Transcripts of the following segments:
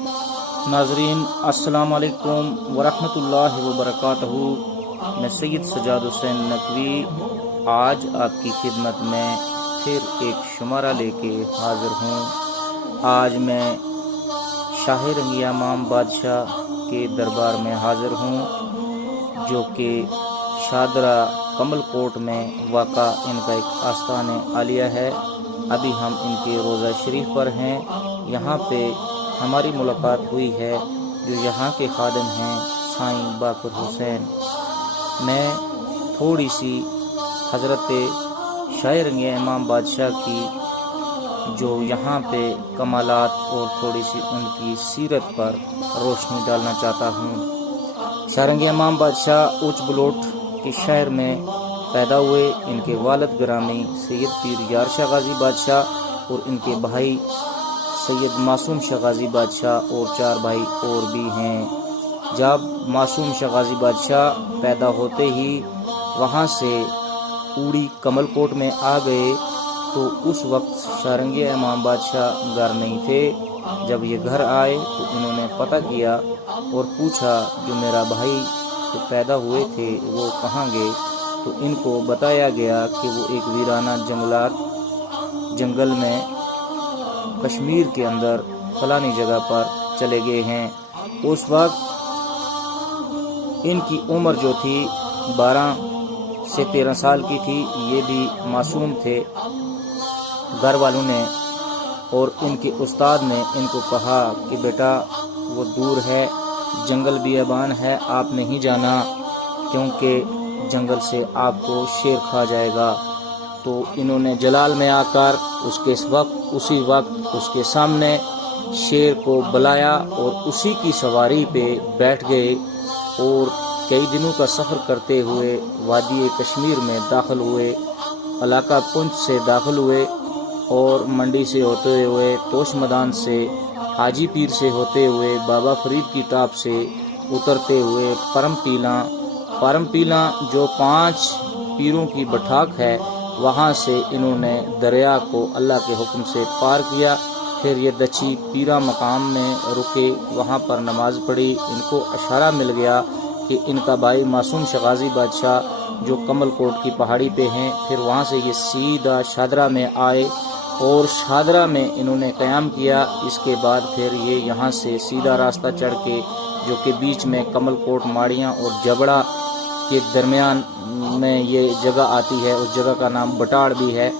ناظرین السلام علیکم ورحمۃ اللہ وبرکاتہ۔ میں سید سجاد حسین نقوی آج آپ کی خدمت میں پھر ایک شمارہ لے کے حاضر ہوں۔ آج میں شاہ رنگیہ امام بادشاہ کے دربار میں حاضر ہوں، جو کہ شادرہ کمل کوٹ میں واقع ان کا ایک آستان عالیہ ہے۔ ابھی ہم ان کے روضہ شریف پر ہیں۔ یہاں پہ ہماری ملاقات ہوئی ہے جو یہاں کے خادم ہیں سائیں باقر حسین۔ میں تھوڑی سی حضرت شاہ رنگیہ امام بادشاہ کی جو یہاں پہ کمالات اور تھوڑی سی ان کی سیرت پر روشنی ڈالنا چاہتا ہوں۔ شاہ رنگیہ امام بادشاہ اوچ بلوٹ کے شہر میں پیدا ہوئے۔ ان کے والد گرامی سید پیر یار شاہ غازی بادشاہ اور ان کے بھائی سید معصوم شاہ غازی بادشاہ اور 4 بھائی اور بھی ہیں۔ جب معصوم شاہ غازی بادشاہ پیدا ہوتے ہی وہاں سے اوڑی کمل کوٹ میں آ گئے، تو اس وقت شاہ رنگیہ امام بادشاہ گھر نہیں تھے۔ جب یہ گھر آئے تو انہوں نے پتہ کیا اور پوچھا جو میرا بھائی جو پیدا ہوئے تھے وہ کہاں گئے، تو ان کو بتایا گیا کہ وہ ایک ویرانہ جنگل میں کشمیر کے اندر فلانی جگہ پر چلے گئے ہیں۔ اس وقت ان کی عمر جو تھی 12 سے 13 سال کی تھی۔ یہ بھی معصوم تھے۔ گھر والوں نے اور ان کے استاد نے ان کو کہا کہ بیٹا وہ دور ہے، جنگل بیابان ہے، آپ نہیں جانا کیونکہ جنگل سے آپ کو شیر کھا جائے گا۔ تو انہوں نے جلال میں آ کر اسی وقت اس کے سامنے شیر کو بلایا اور اسی کی سواری پہ بیٹھ گئے اور کئی دنوں کا سفر کرتے ہوئے وادی کشمیر میں داخل ہوئے۔ علاقہ پنچ سے داخل ہوئے اور منڈی سے ہوتے ہوئے توش میدان سے حاجی پیر سے ہوتے ہوئے بابا فرید کی ٹاپ سے اترتے ہوئے پرم پیلاں جو 5 پیروں کی بٹھاک ہے، وہاں سے انہوں نے دریا کو اللہ کے حکم سے پار کیا۔ پھر یہ دچی پیرا مقام میں رکے، وہاں پر نماز پڑھی۔ ان کو اشارہ مل گیا کہ ان کا بھائی معصوم شاہ غازی بادشاہ جو کمل کوٹ کی پہاڑی پہ ہیں۔ پھر وہاں سے یہ سیدھا شادرہ میں آئے اور شادرہ میں انہوں نے قیام کیا۔ اس کے بعد پھر یہ یہاں سے سیدھا راستہ چڑھ کے جو کہ بیچ میں کمل کوٹ ماڑیاں اور جبڑا کے درمیان میں یہ جگہ آتی ہے، اس جگہ کا نام بٹاڑ بھی ہے۔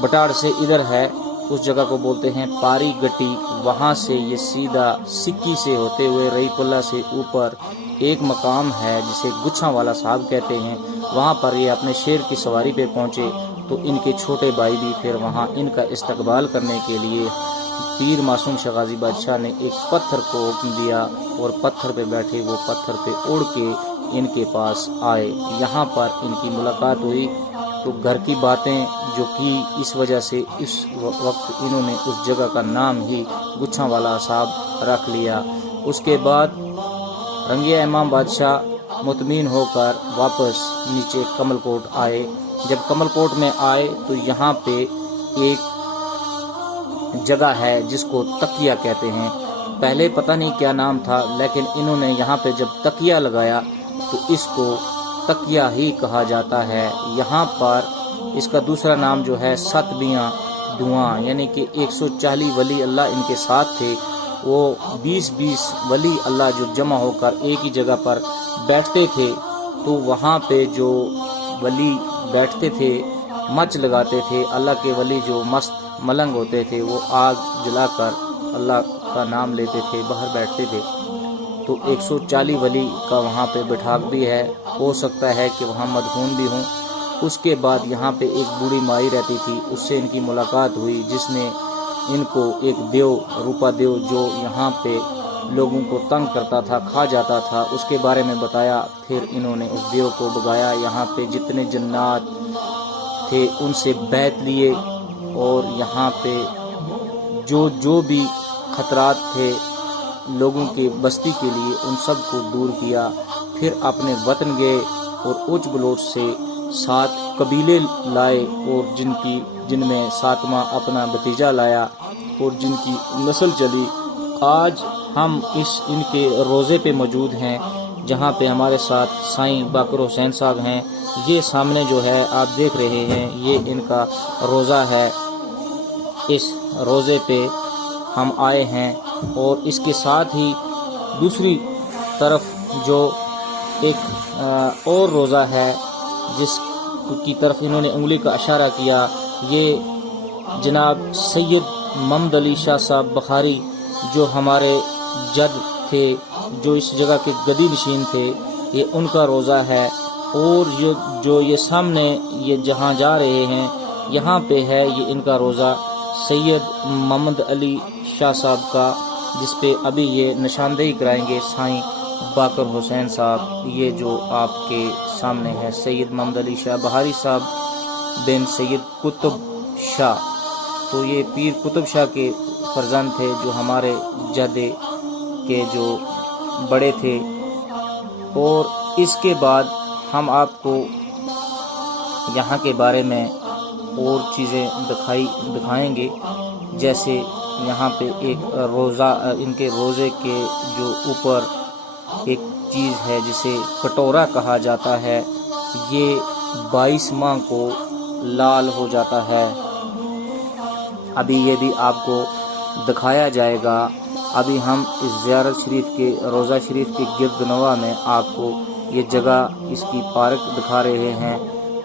بٹاڑ سے ادھر ہے، اس جگہ کو بولتے ہیں پاری گٹی۔ وہاں سے یہ سیدھا سکی سے ہوتے ہوئے رئی پلہ سے اوپر ایک مقام ہے جسے گچھاں والا صاحب کہتے ہیں، وہاں پر یہ اپنے شیر کی سواری پہ پہنچے۔ تو ان کے چھوٹے بھائی بھی پھر وہاں ان کا استقبال کرنے کے لیے پیر معصوم شاہ غازی بادشاہ نے ایک پتھر کو حکم دیا اور پتھر پہ بیٹھے، وہ پتھر پہ اڑ کے ان کے پاس آئے۔ یہاں پر ان کی ملاقات ہوئی تو گھر کی باتیں جو کی، اس وجہ سے اس وقت انہوں نے اس جگہ کا نام ہی گچھاں والا صاحب رکھ لیا۔ اس کے بعد رنگیہ امام بادشاہ مطمئن ہو کر واپس نیچے کمل کوٹ آئے۔ جب کمل کوٹ میں آئے تو یہاں پہ ایک جگہ ہے جس کو تکیہ کہتے ہیں۔ پہلے پتہ نہیں کیا نام تھا، لیکن انہوں نے یہاں پہ جب تکیہ لگایا تو اس کو تکیہ ہی کہا جاتا ہے۔ یہاں پر اس کا دوسرا نام جو ہے 7 بیاں دعاں، یعنی کہ 140 ولی اللہ ان کے ساتھ تھے۔ وہ 20 ولی اللہ جو جمع ہو کر ایک ہی جگہ پر بیٹھتے تھے، تو وہاں پہ جو ولی بیٹھتے تھے مچ لگاتے تھے۔ اللہ کے ولی جو مست ملنگ ہوتے تھے وہ آگ جلا کر اللہ کا نام لیتے تھے، باہر بیٹھتے تھے۔ تو 140 ولی کا وہاں پہ بٹھاک بھی ہے، ہو سکتا ہے کہ وہاں مدفون بھی ہوں۔ اس کے بعد یہاں پہ ایک بوڑھی مائی رہتی تھی، اس سے ان کی ملاقات ہوئی، جس نے ان کو ایک دیو روپا دیو جو یہاں پہ لوگوں کو تنگ کرتا تھا، کھا جاتا تھا، اس کے بارے میں بتایا۔ پھر انہوں نے اس دیو کو بگایا، یہاں پہ جتنے جنات تھے ان سے بیعت لیے اور یہاں پہ جو بھی خطرات تھے لوگوں کی بستی کے لیے ان سب کو دور کیا۔ پھر اپنے وطن گئے اور اوچ بلوٹ سے 7 قبیلے لائے اور جن میں 7واں اپنا بھتیجا لایا اور جن کی نسل چلی آج ہم ان کے روزے پہ موجود ہیں، جہاں پہ ہمارے ساتھ سائیں باقر حسین صاحب ہیں۔ یہ سامنے جو ہے آپ دیکھ رہے ہیں، یہ ان کا روزہ ہے۔ اس روزے پہ ہم آئے ہیں، اور اس کے ساتھ ہی دوسری طرف جو ایک اور روزہ ہے جس کی طرف انہوں نے انگلی کا اشارہ کیا، یہ جناب سید محمد علی شاہ صاحب بخاری جو ہمارے جد تھے، جو اس جگہ کے گدی نشین تھے، یہ ان کا روزہ ہے۔ اور جو یہ سامنے یہ جہاں جا رہے ہیں، یہاں پہ ہے یہ ان کا روزہ سید محمد علی شاہ صاحب کا، جس پہ ابھی یہ نشاندہی کرائیں گے سائیں باقر حسین صاحب۔ یہ جو آپ کے سامنے ہے سید محمد علی شاہ بہاری صاحب بن سید قطب شاہ، تو یہ پیر قطب شاہ کے فرزند تھے، جو ہمارے جدے کے جو بڑے تھے۔ اور اس کے بعد ہم آپ کو یہاں کے بارے میں اور چیزیں دکھائیں گے، جیسے یہاں پہ ایک روزہ، ان کے روزے کے جو اوپر ایک چیز ہے جسے کٹورا کہا جاتا ہے، یہ 22 ماہ کو لال ہو جاتا ہے۔ ابھی یہ بھی آپ کو دکھایا جائے گا۔ ابھی ہم اس زیارت شریف کے روزہ شریف کے گرد نواح میں آپ کو یہ جگہ، اس کی پارک دکھا رہے ہیں۔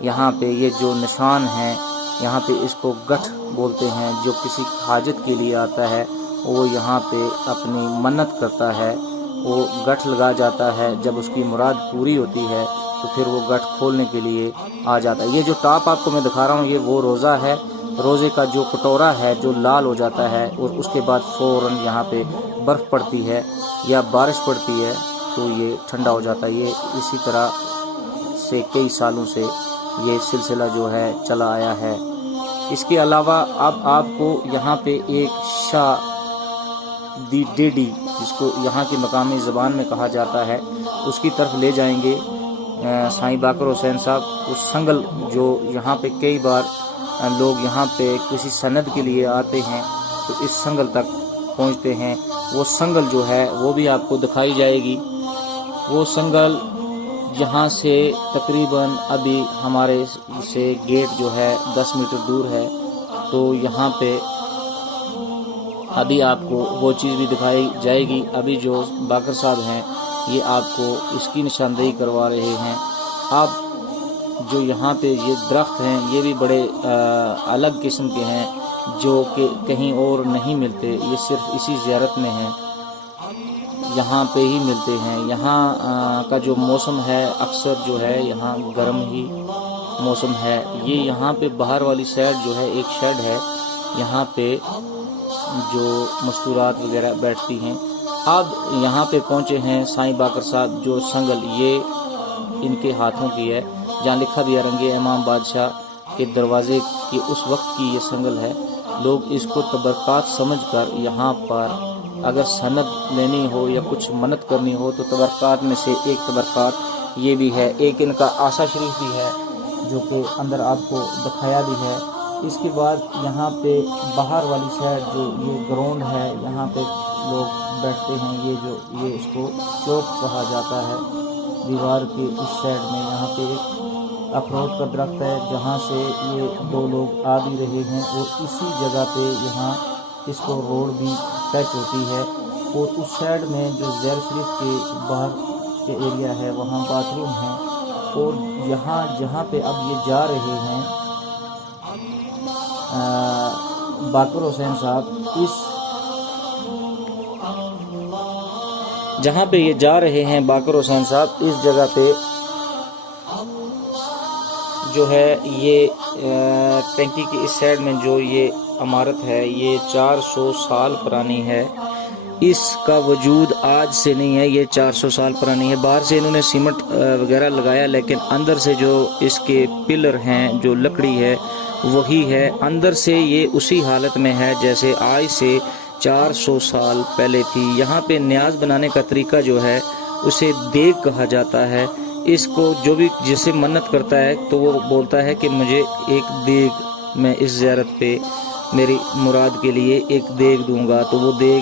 یہاں پہ یہ جو نشان ہیں، یہاں پہ اس کو گٹھ بولتے ہیں۔ جو کسی حاجت کے لیے آتا ہے وہ یہاں پہ اپنی منت کرتا ہے، وہ گٹھ لگا جاتا ہے۔ جب اس کی مراد پوری ہوتی ہے تو پھر وہ گٹھ کھولنے کے لیے آ جاتا ہے۔ یہ جو ٹاپ آپ کو میں دکھا رہا ہوں، یہ وہ روزہ ہے۔ روزے کا جو کٹورا ہے جو لال ہو جاتا ہے، اور اس کے بعد فوراً یہاں پہ برف پڑتی ہے یا بارش پڑتی ہے تو یہ ٹھنڈا ہو جاتا ہے۔ یہ اسی طرح سے کئی سالوں سے یہ سلسلہ جو ہے چلا آیا ہے۔ اس کے علاوہ اب آپ کو یہاں پہ ایک شاہ دی ڈیڈی، جس کو یہاں کی مقامی زبان میں کہا جاتا ہے، اس کی طرف لے جائیں گے سائیں باقر حسین صاحب۔ اس سنگل جو یہاں پہ کئی بار لوگ یہاں پہ کسی سند کے لیے آتے ہیں تو اس سنگل تک پہنچتے ہیں، وہ سنگل جو ہے وہ بھی آپ کو دکھائی جائے گی۔ وہ سنگل یہاں سے تقریباً ابھی ہمارے سے گیٹ جو ہے 10 میٹر دور ہے، تو یہاں پہ ابھی آپ کو وہ چیز بھی دکھائی جائے گی۔ ابھی جو باقر صاحب ہیں یہ آپ کو اس کی نشاندہی کروا رہے ہیں۔ آپ جو یہاں پہ یہ درخت ہیں یہ بھی بڑے الگ قسم کے ہیں، جو کہ کہیں اور نہیں ملتے، یہ صرف اسی زیارت میں ہیں، یہاں پہ ہی ملتے ہیں۔ یہاں کا جو موسم ہے اکثر جو ہے یہاں گرم ہی موسم ہے۔ یہ یہاں پہ باہر والی سائڈ جو ہے ایک شیڈ ہے، یہاں پہ جو مستورات وغیرہ بیٹھتی ہیں۔ اب یہاں پہ پہنچے ہیں سائیں باقر صاحب۔ جو سنگل یہ ان کے ہاتھوں کی ہے، جہاں لکھا بھی ہے رنگ امام بادشاہ کے دروازے کی اس وقت کی یہ سنگل ہے۔ لوگ اس کو تبرکات سمجھ کر یہاں پر اگر سند لینی ہو یا کچھ منت کرنی ہو تو تبرکات میں سے ایک تبرکات یہ بھی ہے۔ ایک ان کا آسا شریف بھی ہے جو کہ اندر آپ کو دکھایا بھی ہے۔ اس کے بعد یہاں پہ باہر والی سائڈ جو یہ گراؤنڈ ہے، یہاں پہ لوگ بیٹھتے ہیں۔ یہ اس کو چوک کہا جاتا ہے۔ دیوار کے اس سائڈ میں یہاں پہ ایک اخروٹ کا درخت ہے، جہاں سے یہ دو لوگ آ بھی رہے ہیں، اور اسی جگہ پہ یہاں اس کو روڈ بھی ٹچ ہوتی ہے۔ اور اس سائڈ میں جو زیر شریف کے باہر کے ایریا ہے وہاں باتھ روم ہے۔ اور یہاں جہاں پہ اب یہ جا رہے ہیں باقر حسین صاحب، جہاں پہ یہ جا رہے ہیں باقر حسین صاحب، اس جگہ پہ جو ہے یہ ٹینکی کی اس سائڈ میں جو یہ عمارت ہے یہ 400 سال پرانی ہے۔ اس کا وجود آج سے نہیں ہے، یہ 400 سال پرانی ہے۔ باہر سے انہوں نے سیمنٹ وغیرہ لگایا، لیکن اندر سے جو اس کے پلر ہیں، جو لکڑی ہے وہی ہے۔ اندر سے یہ اسی حالت میں ہے جیسے آج سے 400 سال پہلے تھی۔ یہاں پہ نیاز بنانے کا طریقہ جو ہے اسے دیگ کہا جاتا ہے۔ اس کو جو بھی جسے منت کرتا ہے تو وہ بولتا ہے کہ مجھے ایک دیگ، میں اس زیارت پہ میری مراد کے لیے ایک دیگ دوں گا، تو وہ دیگ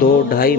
2-2.5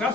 10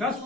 10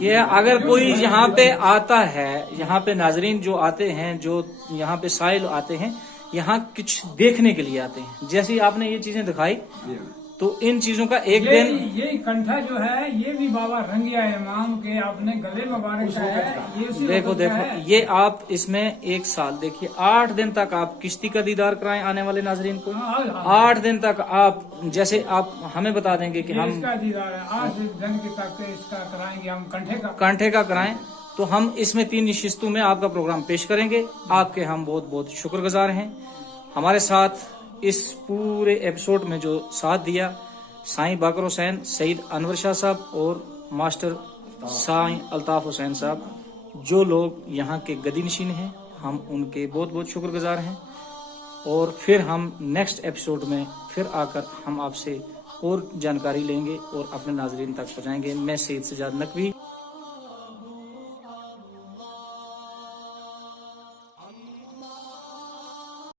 کہ اگر کوئی یہاں پہ آتا ہے، یہاں پہ ناظرین جو آتے ہیں، جو یہاں پہ سائل آتے ہیں، یہاں کچھ دیکھنے کے لیے آتے ہیں، جیسے آپ نے یہ چیزیں دکھائی، تو ان چیزوں کا ایک دن یہ کنٹھا جو ہے یہ بھی بابا رنگیا امام کے اپنے گلے مبارک کا ہے، یہ اسی دیکھو وقت کا دیکھو ہے۔ یہ آپ اس میں ایک سال دیکھیے 8 دن تک آپ کشتی کا دیدار کرائیں آنے والے ناظرین کو، 8 دن تک آپ جیسے آپ ہمیں بتا دیں گے کہ یہ ہم اس کا دیدار ہے، 8 دن کے تک اس کا کرائیں گے ہم کانٹھے کا کرائیں، تو ہم اس میں 3 نشستوں میں آپ کا پروگرام پیش کریں گے۔ آپ کے ہم بہت بہت شکر گزار ہیں۔ ہمارے ساتھ اس پورے ایپیسوڈ میں جو ساتھ دیا سائیں باقر حسین، سعید انور شاہ صاحب اور ماسٹر سائیں الطاف حسین صاحب، جو لوگ یہاں کے گدی نشین ہیں، ہم ان کے بہت بہت شکر گزار ہیں۔ اور پھر ہم نیکسٹ ایپیسوڈ میں پھر آ کر ہم آپ سے اور جانکاری لیں گے اور اپنے ناظرین تک پہنچائیں گے۔ میں سید سجاد نقوی